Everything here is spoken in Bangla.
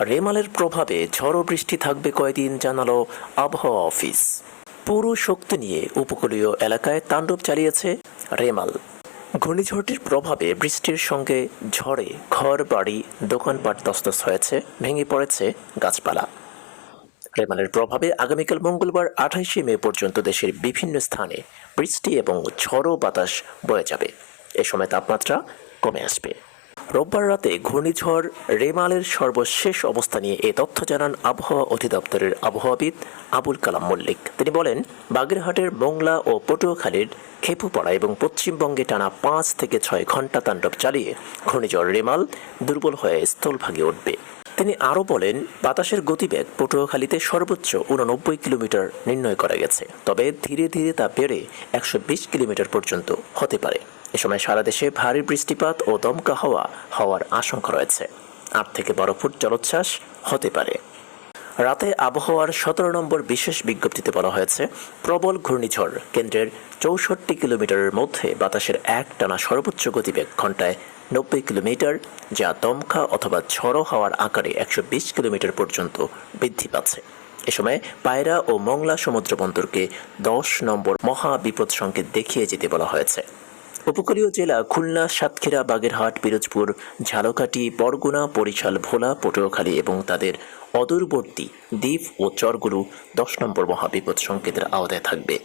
রেমালের প্রভাবে ঝড়ো বৃষ্টি থাকবে কয়দিন জানালো আবহাওয়া অফিস। পুরো শক্তি নিয়ে উপকূলীয় এলাকায় তাণ্ডব চালিয়েছে রেমাল। ঘূর্ণিঝড়টির প্রভাবে বৃষ্টির সঙ্গে ঝড়ে ঘর বাড়ি দোকানপাট তছনছ হয়েছে, ভেঙে পড়েছে গাছপালা। রেমালের প্রভাবে আগামীকাল মঙ্গলবার 28শে মে পর্যন্ত দেশের বিভিন্ন স্থানে বৃষ্টি এবং ঝড়ো বাতাস বয়ে যাবে। এ সময় তাপমাত্রা কমে আসবে। রোববার রাতে ঘূর্ণিঝড় রেমালের সর্বশেষ অবস্থা নিয়ে এ তথ্য জানান আবহাওয়া অধিদপ্তরের আবহাওয়াবিদ আবুল কালাম মল্লিক। তিনি বলেন, বাগেরহাটের মোংলা ও পটুয়াখালীর খেপুপাড়া এবং পশ্চিমবঙ্গে টানা 5 থেকে 6 ঘন্টা তাণ্ডব চালিয়ে ঘূর্ণিঝড় রেমাল দুর্বল হয়ে স্থলভাগে উঠবে। তিনি আরও বলেন, বাতাসের গতিবেগ পটুয়াখালীতে সর্বোচ্চ 89 কিলোমিটার নির্ণয় করা গেছে, তবে ধীরে ধীরে তা বেড়ে 120 কিলোমিটার পর্যন্ত হতে পারে। এ সময় সারা দেশে ভারী বৃষ্টিপাত ও দমকা হাওয়া হওয়ার আশঙ্কা রয়েছে। 8 থেকে 12 ফুট জলোচ্ছ্বাস হতে পারে। রাতে আবহাওয়ার 17 নম্বর বিশেষ বিজ্ঞপ্তিতে বলা হয়েছে, প্রবল ঘূর্ণিঝড় কেন্দ্রের 64 কিলোমিটারের মধ্যে বাতাসের একটানা সর্বোচ্চ গতিবেগ ঘন্টায় 90 কিলোমিটার, যা দমকা অথবা ঝড়ো হাওয়ার আকারে 120 কিলোমিটার পর্যন্ত বৃদ্ধি পাচ্ছে। এ সময় পায়রা ও মংলা সমুদ্র বন্দরকে 10 নম্বর মহা বিপদ সংকেত দেখিয়ে যেতে বলা হয়েছে। উপকূলীয় জেলা খুলনা, সাতক্ষীরা, বাগেরহাট, পিরোজপুর, ঝালকাঠি, বরগুনা, বরিশাল, ভোলা, পটুয়াখালী এবং তাদের অদূরবর্তী দ্বীপ ও চরগুলো 10 নম্বর মহাবিপদ সংকেতের আওতায় থাকবে।